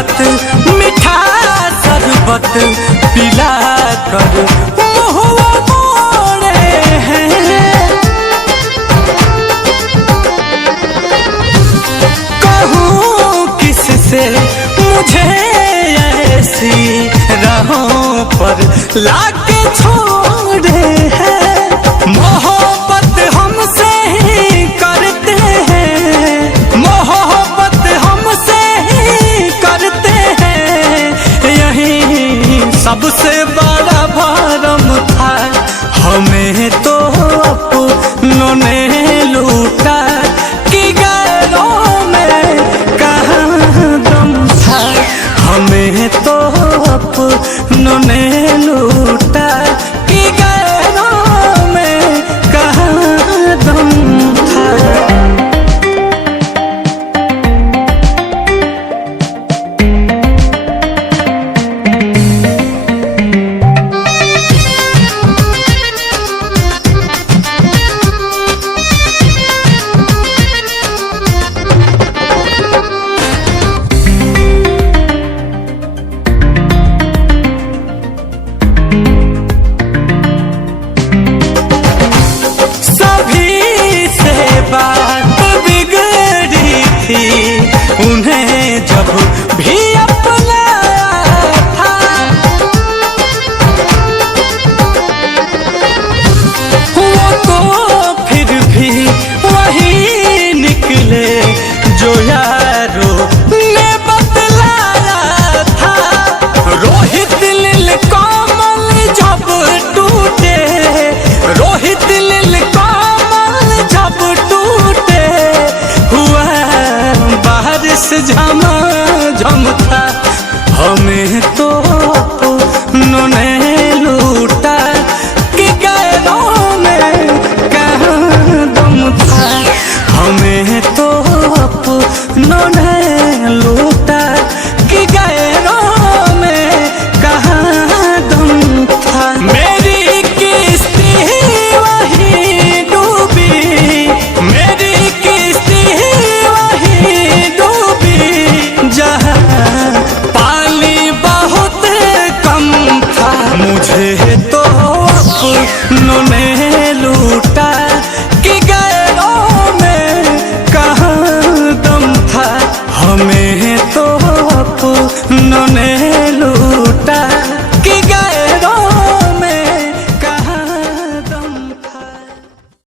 रात मीठा शरबत पिला कर मुहुआ मोड़े हैं। कहूँ किससे मुझे ऐसी राहों पर लाके छोड़े हैं। मोहब्बत हमसे ही करते हैं, मोहब्बत हमसे ही करते हैं। यही सबसे बड़ा भरम था, हमें तो अपनों ने लूटा कि गैरों में कहाँ दम था। हमें तो अपनों ने लूटा कि गैरों में कहाँ दम था। बात बिगड़ी थी उन्हें जब भी अपनाया था। वो तो फिर भी वही निकले जो यारों ने बतलाया था। रोहित लील कोमल जब टूटे, रोहित लील कोमल जब टूटे, हुआ बारिश झमाझम था। हमें तो अपनों ने लूटा कि गैरों में कहाँ दम था। हमें तो अपनों ने लूटा कि गैरों में कहाँ दम था। मेरी किस्ती वही डूबी, मेरी किस्ती वही डूबी जहाँ पानी बहुत कम था। मुझे तो अपनों